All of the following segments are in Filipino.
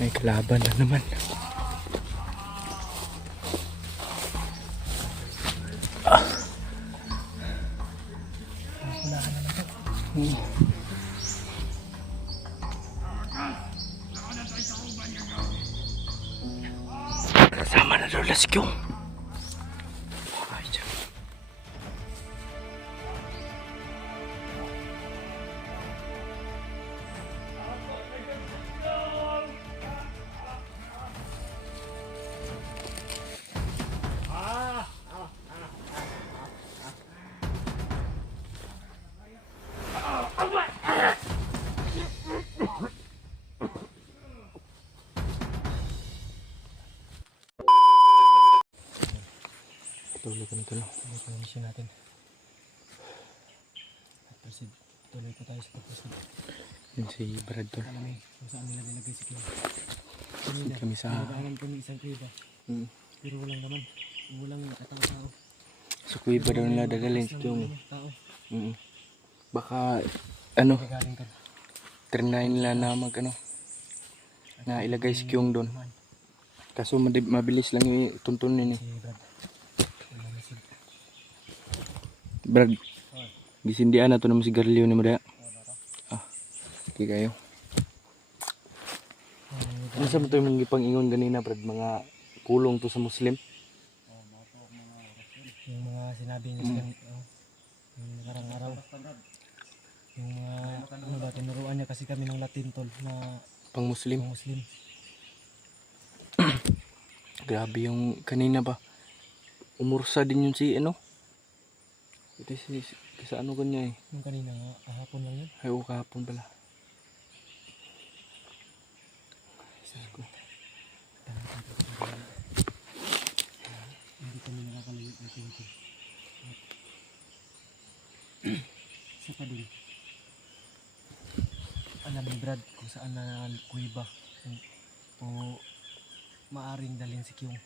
May kalaban na naman. Kasama na daw si Kyung. Tuloy ko na ito. Tuloy ko na mission natin. At proceed. Tuloy ko tayo sa proceed. Yun si Brad to. Alam mo kung saan nila nilagay si Kyung. Kami sa... Nagaanan kami isang kuiba. Pero walang naman. Walang katao-tao. Sa kuiba daw nila dadalhin si Kyung. Baka ano, trinay nila na mag ano, na ilagay si Kyung doon. Kaso mabilis lang yung tuntunin eh. Brad, gisindihan na ito naman si Garlio ni Maria. Okay kayo. Ano sa ito yung ipang-ingon ganina, Brad? Mga kulong to sa Muslim? Yung mga sinabi niya sa yung nakarang araw. Yung mga, ano ba, tinuruan niya kasi kami ng Latin tol na pang-Muslim. Grabe yung kanina ba? Umursa din yun si ano? Ito sa ano kanya eh. Yung kanina nga, kahapon lang yun? Ay, oo, kahapon pala. Hindi kami nakakalayo na tingin. Isa pa din. Alam ni Brad kung saan na kuiba o maaring dalhin si Kyung.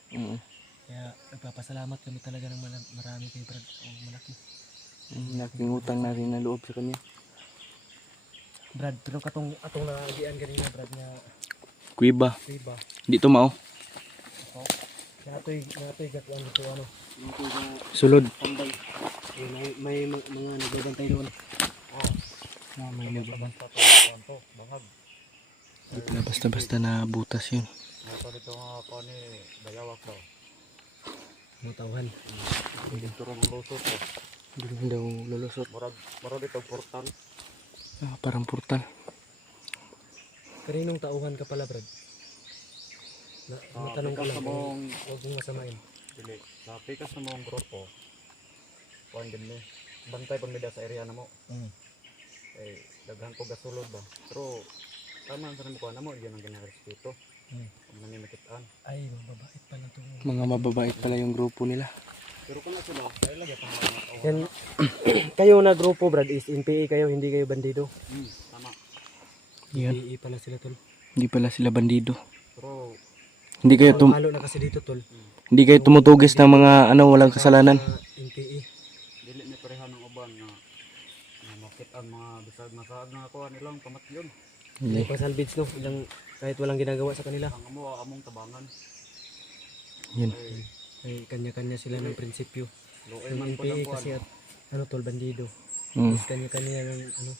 Kaya nagpapasalamat kami talaga ng marami kay Brad o malaki. Laking utang natin na loob sa kanya. Brad, pero atong naagian kanina Brad nga kuiba. Dito mao. Natoy gatuan dito ano. Sulod. May mga nagbabantay doon. May nagbabantay to. Bangag. Di pala basta-basta na butas yun. Ito dito nga ako ni Bayawak daw. Matawhan. Dito rin ang lusot ko. Doon daw lulusot. Marag dito portal. Parang portal. Kaninong tauhan ka pala, Brad? Matanong ko lang. Huwag mong masamain. Dili. Sabi ka sa mong grupo. Kuhan din mo. Bantay pag mida sa area na mo. Eh, daghan ko gasulod ba. Pero, tama sa naman ko na mo. Yan ang ginarespeto. Huwag na nimakitaan. Ay, mababait pala ito. Mga mababait pala yung grupo nila. Pero kung na sila, kaya lagi pang mga yan, kayo na grupo, Brad, is NPA kayo, hindi kayo bandido. Tama. Yan. NPA pala sila, tol. Hindi pala sila bandido. Pero, hindi kayo halo na kasi dito, tol. Hindi kayo tumutugis ng mga ano, walang kasalanan. NPA. Dili ni pareha ng uban na makit ang mga bisag masaag na kuha nilang kamat yun. Hindi pang salvage, no? Kahit walang ginagawa sa kanila. Ang amo, among tabangan. Yan. Ay kanya-kanya sila ng prinsipyo. Loe Yung man po NPA ng kasi kuhan. at ano, tol, bandido. Is kanya-kanya ng ano,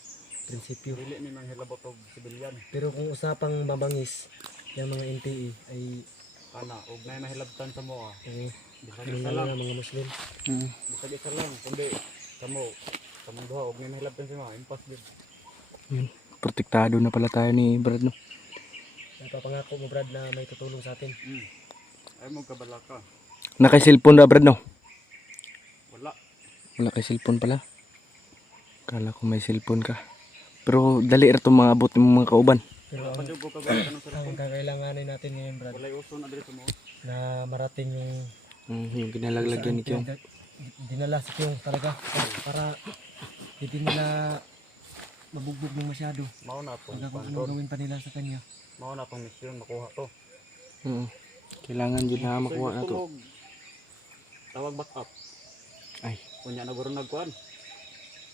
prinsipyo. Dili ni mang hilabot og sibilyan. Pero kung usapang mabangis, yung mga NPA ay Kana, og nay mahilabtan sa mo ah. Bisag ano isa na lang. lang, mga Muslim. Bisag isa lang. Kundi, kamong duha, og nay mahilabtan sa mo. Impas din. Yun. Protektado na pala tayo ni Brad, no? Napapangako mo, Brad, na may tutulong sa atin. Ay mo kabala ka. Naka-cellphone na, Brad, no? Wala. Wala kay cellphone pala. Kala ko may cellphone ka. Pero dali ra itong mga abot ng mga kauban. Pero Wala pa dyan ko kabala ka ng ang cellphone. kakailanganin natin ngayon, Brad, Wala uso na dito mo. na marating yung Yung pinalaglagyan ni Kyung. dinala si Kyung talaga para hindi nila mabugbog ng masyado. Mao na tong Kung anong pandon. gawin pa nila sa kanya. Mao na tong mission makuha to. Kailangan din na makuha na to. Tawag back up. Ay. Kunya na guro nagkuan.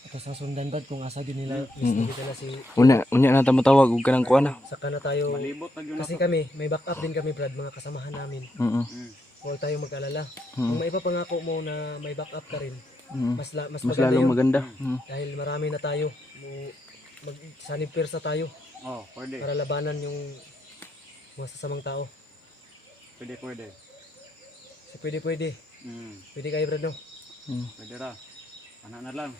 Tapos ang sundan Brad kung asa din nila nila si Unya na ta mo tawag ug kanang kuan na. saka na tayo Malibot na yun kasi kami may backup din kami Brad mga kasamahan namin. Mm. Huwag tayong mag-alala. Kung may ipapangako mo na may backup ka rin, mas Mas maganda lalong yun. maganda. Dahil marami na tayo. Sanib persa tayo Oh, pwede. para labanan yung mga sasamang tao. Pwede, pwede. So, pwede. Mm. Pwede kayo Brad no? Pwede ra. Ana na lang.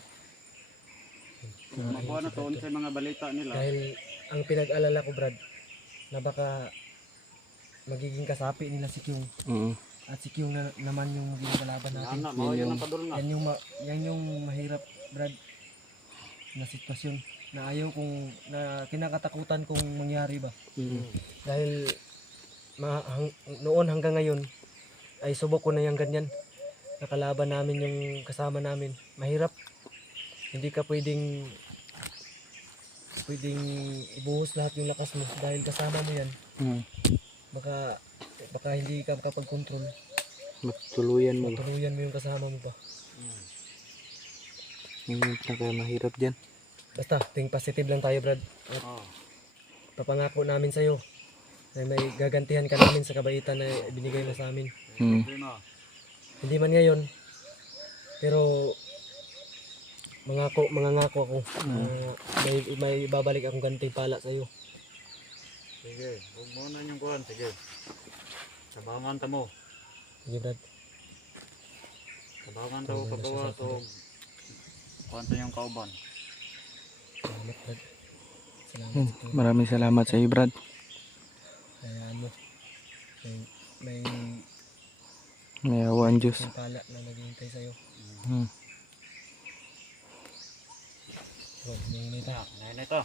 Makuha na to sa mga balita nila. Dahil ang pinag-alala ko Brad, na baka magiging kasapi nila si Kyung. Mm. At si Kyung naman yung magiging kalaban natin. Ana, mao yan ang padul na. Yan yung mahirap Brad na sitwasyon na ayaw kong na kinakatakutan kong mangyari ba. Dahil noon hanggang ngayon ay subok ko na yung ganyan. Nakalaban namin yung kasama namin. Mahirap. Hindi ka pwedeng ibuhos lahat yung lakas mo dahil kasama mo yan. Baka hindi ka makapag-control. Matuluyan mo. Matuluyan mo yung kasama mo ba. Yun yung pinakamahirap dyan. Basta, think positive lang tayo Brad. At Oh. papangako namin sa'yo na may gagantihan ka namin sa kabaitan na binigay mo sa amin. Pwede na. Hindi man ngayon, pero mangangako ako na may babalik akong gantimpala sa'yo. Sige, huwag mo na yung kuhan. Sige. Sabangan ta mo. Sige Brad. Sabangan ta mo paggawa. So, kuhan ta yung kauban. Salamat Brad. Salamat sa tulong. Maraming salamat sa iyo, Brad. Kaya ano, may May awa ang Diyos. gantimpala na naghihintay sa'yo. Hmm. Bro, yung nita. Ngayon na ito.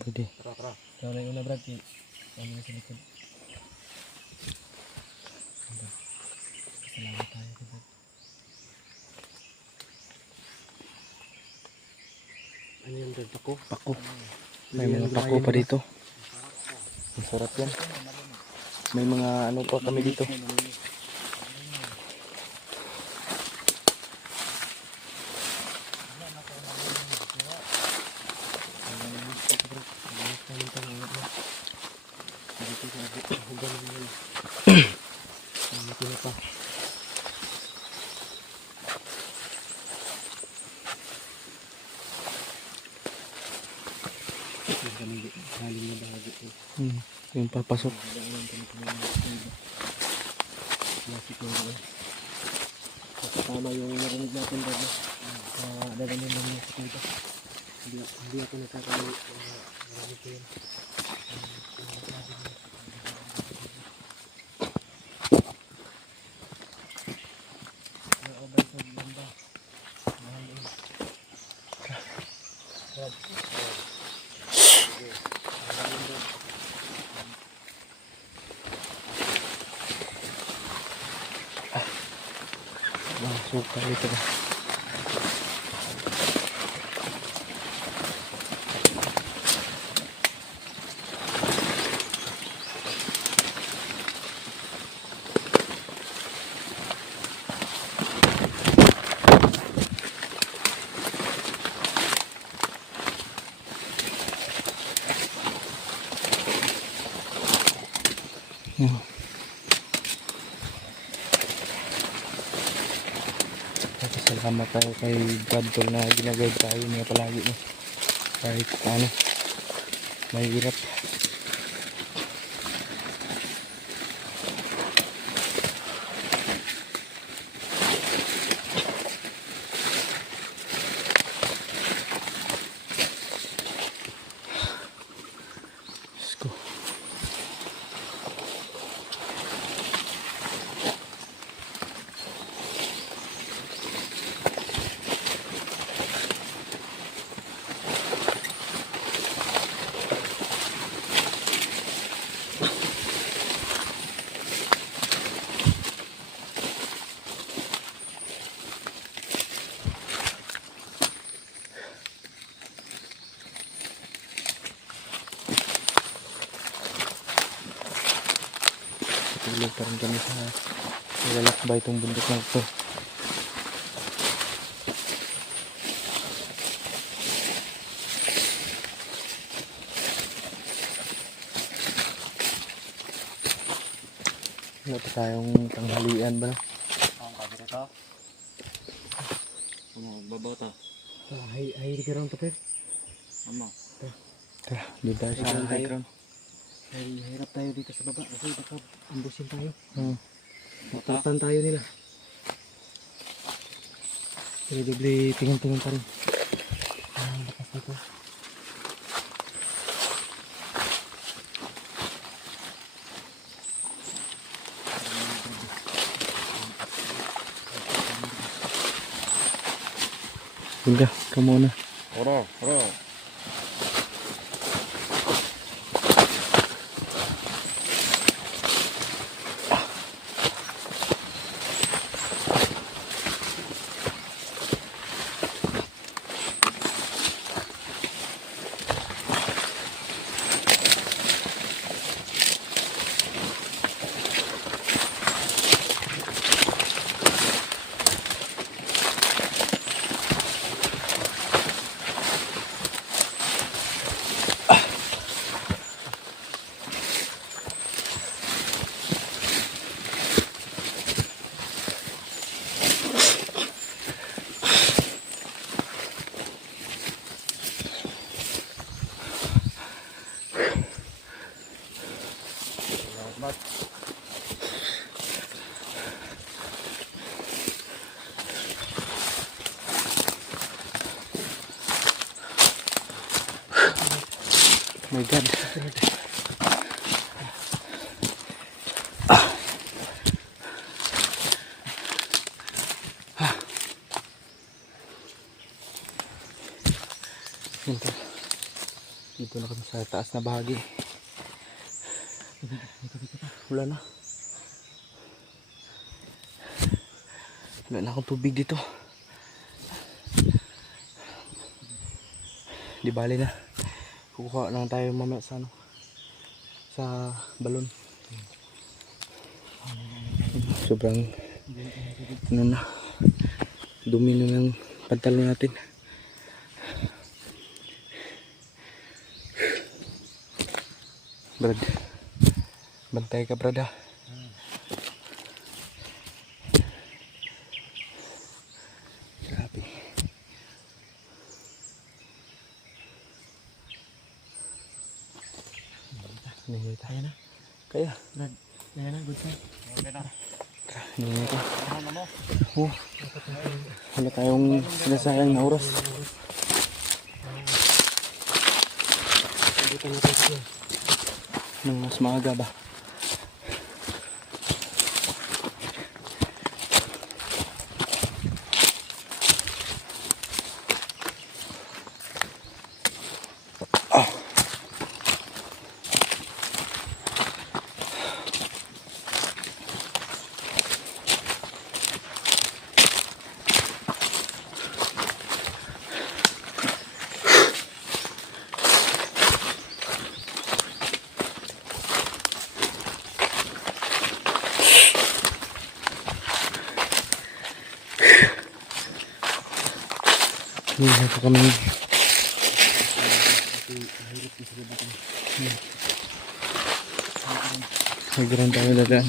Pwede. Tara. Ikaw na yung una Brad. Kami na sa likod. Salamat tayo kay Brad. Ano yung Brad? Pako? Pako. May mga pako pa dito. Masarap yan. May mga ano pa kami dito. Yung papasok. Tama yung narinig natin Brad. Dadalhin lang yung sakita. Hindi ako nagkakamali. Marami ko yun. Naobay sa ganda. Mahal yun. Brad. Suka dito ba? Salamat tayo kay Brad Tol na ginaguide tayo niya palagi no. Kahit ano, mahirap. Let's go. Patuloy pa rin kami sa lalakbay itong bundok na ito. Wala pa tayong tanghalian ba na? Ang kabi ito. Babota. Hay ka ron Peter. Ano? Tara, dito tayo sa Ayun tayo. high ground. Hirap tayo dito sa baba kasi baka ambusin tayo. Hmm. Matapan tayo nila. Pero doble tingin-tingin pa rin. Ang lakas dito. Bunda, ikaw muna. Oro. My God. Dito. Dito na kami sa taas na bahagi. Wala na. Wala na akong tubig dito. Di bali na. Kukuha lang tayo mamaya sa ano. Sa balon. Sobrang ano na. Dumi na ng pantalon natin. Brad. Bantay ka, Brad, ha? Grabe. Nangita. Kaya na. Kaya. Brad. Kaya na. Good side. Okay na. Nangita. Ano mo? Oh. Wala tayong sinasayang na oras. Dito natin siya. Nang mas maaga ba? Hindi na po kami. May ground tayo dadaan.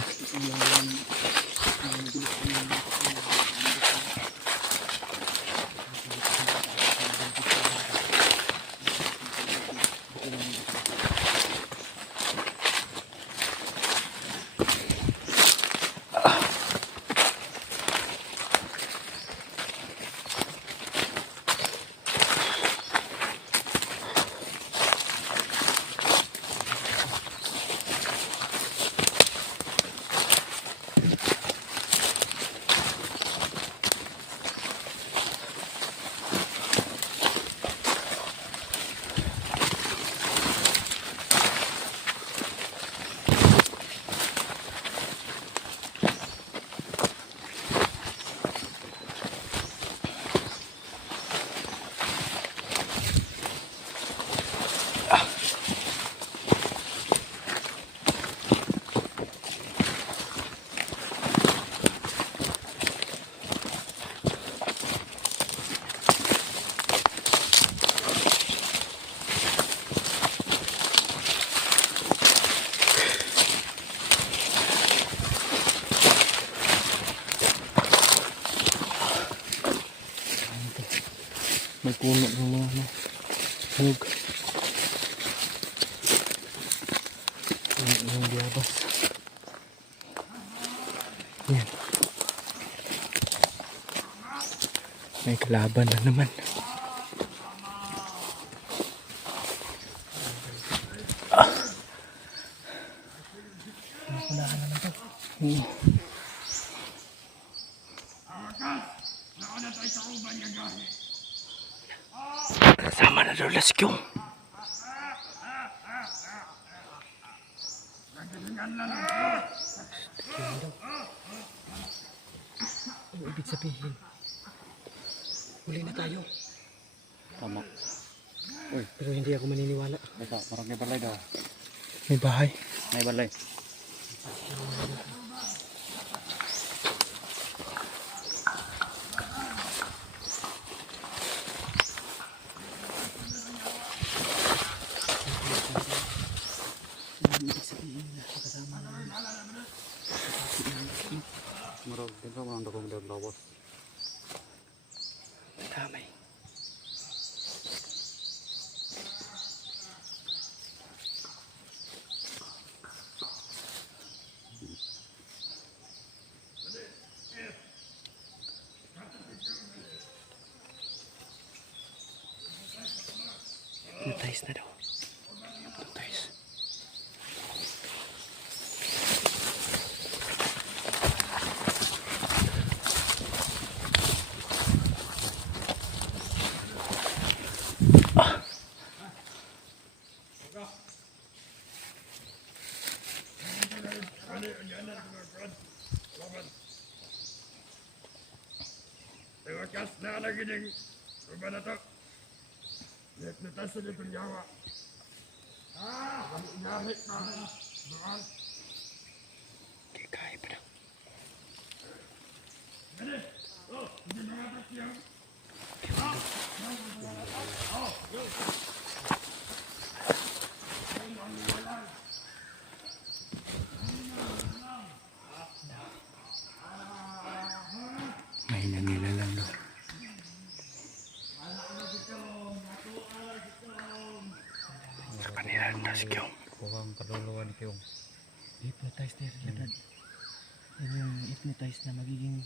May puno ng mga ano. Hug. Yung biyabas. Yan. May kalaban na naman. Nakulahan naman to. Kasama na daw Laskyong. Ang ibig sabihin, huli na tayo. Tama. Pero hindi ako maniniwala. Basta, parang may balay daw. May bahay. May balay. Ang ibig sabihin na kasama naman. Marag, dito mga dakong daw lawas. Damay. Hypnotize na daw. Hypnotize. Wakas na nagining rumah na to. Lihat na tayo sa litong yawa. Kami inahit na. Doon. Kaya pa daw. Hindi na nga siya. Mahina nila lang daw. Sa kanila ang Laskyong. Kuhang kaluluwa ni Kiyong. Hypnotize na sila, Brad. Yan yung hypnotize na magiging